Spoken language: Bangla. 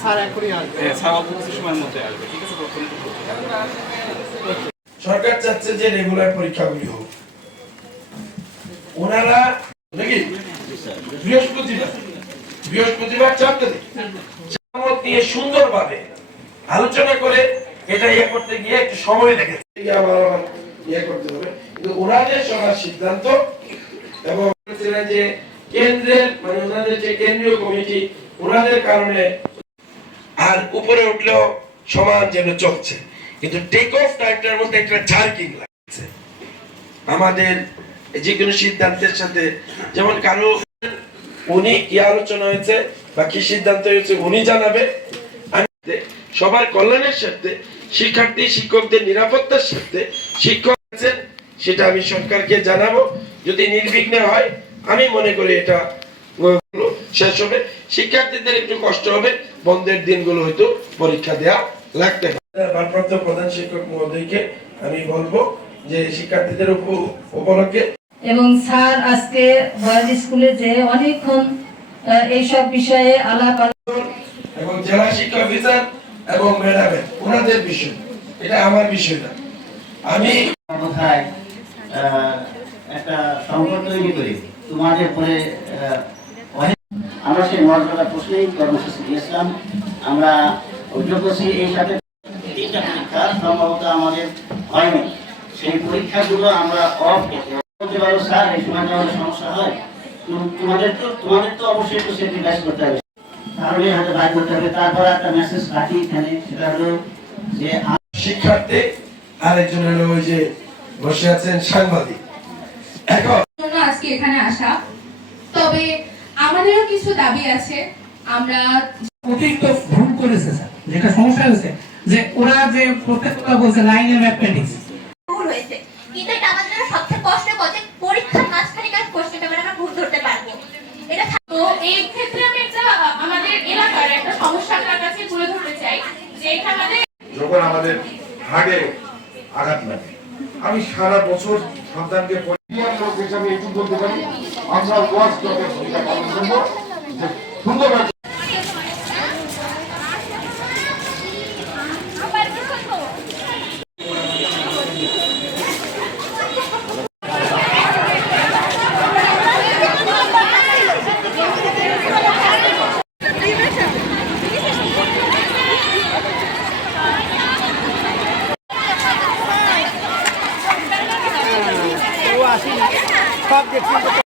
স্যার এখনই আসবে। হ্যাঁ, স্যার অল্প কিছু সময়ের মধ্যে আসবে। ঠিক আছে তখন একটু ধৈর্য ধরুন। সরকার চাচ্ছে যে রেগুলার পরীক্ষাগুলি হোক। ওনারা নাকি? বৃহস্পতিবার। বৃহস্পতিবার চারটে দিন। নিয়ে সুন্দরভাবে আলোচনা করে এটা ইয়ে করতে গিয়ে একটু সময় লেগেছে। আবার আবার ইয়ে করতে হবে। কিন্তু ওনাদের সবার সিদ্ধান্ত এবং যে কেন্দ্রের মানে ওনাদের যে কেন্দ্রীয় কমিটি ওনাদের কারণে আর উপরে উঠলেও সমান যেন চলছে। কিন্তু টেক অফ টাইমটার মধ্যে একটা জার্কিং লাগছে। আমাদের যে কোনো সিদ্ধান্তের সাথে, যেমন কারও উনি কি আলোচনা হয়েছে বা কি সিদ্ধান্ত হয়েছে উনি জানাবে। সবার কল্যাণের সাথে, শিক্ষার্থী, শিক্ষকদের নিরাপত্তার সাথে শিক্ষক আছেন, সেটা আমি সরকারকে জানাব। যদি নির্বিঘ্নে হয়, আমি মনে করি এটা শেষ হবে। শিক্ষার্থীদের একটু কষ্ট হবে। বন্ধের দিনগুলো হয়তো পরীক্ষা দেওয়া লাগতে পারে। ভারপ্রাপ্ত প্রধান শিক্ষক মহোদয়কে আমি বলব যে শিক্ষার্থীদের উপলক্ষে এবং স্যার আজকে বয়েজ স্কুলে যে অনেকক্ষণ এইসব বিষয়ে আলাপ এবং জেলা শিক্ষা অফিসার এবং ম্যাডামের ওনাদের বিষয়। এটা আমার বিষয় না। আমি কোথায় আহ, একটা সংকট তৈরি করি। তোমাদের পরে আমরা সেই মর্যাদা প্রশ্নেই কর্মসূচি দিয়েছিলাম আমরা অভিযোগ করছি এই সাথে তিনটা পরীক্ষা সম্ভবত আমাদের হয়নি। সেই পরীক্ষাগুলো আমরা অফ বলতে পারো স্যার এই সময়টা আমাদের সমস্যা হয়। তোমাদের তো তোমাদের তো অবশ্যই একটু স্যাক্রিফাইস করতে হবে। তাহলে হয়তো বাদ করতে হবে। তারপর একটা মেসেজ রাখি এখানে সেটা হলো যে শিক্ষার্থী আরেকজন হলো ওই যে বসে আছেন সাংবাদিক। এখন আজকে এখানে আসা। তবে আমাদেরও কিছু দাবি আছে। আমরা অতিরিক্ত ভুল করেছে স্যার। যেটা সমস্যা হয়েছে যে ওরা যে প্রত্যেকটা বলছে লাইনের ম্যাথমেটিক্স ভুল হয়েছে। কিন্তু এটা আমাদের সবচেয়ে কষ্টকর যে পরীক্ষার মাঝখানে কাজ প্রশ্ন পেপার আমরা ভুল ধরতে পারব? এটা তো এই ক্ষেত্রে আমি একটা আমাদের এলাকার একটা সমস্যা আপনার কাছে তুলে ধরতে চাই যে এটা আমাদের যখন আমাদের হাড়ে আঘাত লাগে আমি সারা বছর সন্তানকে পরিবার লোক হিসাবে এইটুকু বলতে পারি আমরা ওয়াজ ক্লাবের ভূমিকা পালন করব। যে সুন্দরভাবে সব দেখছি।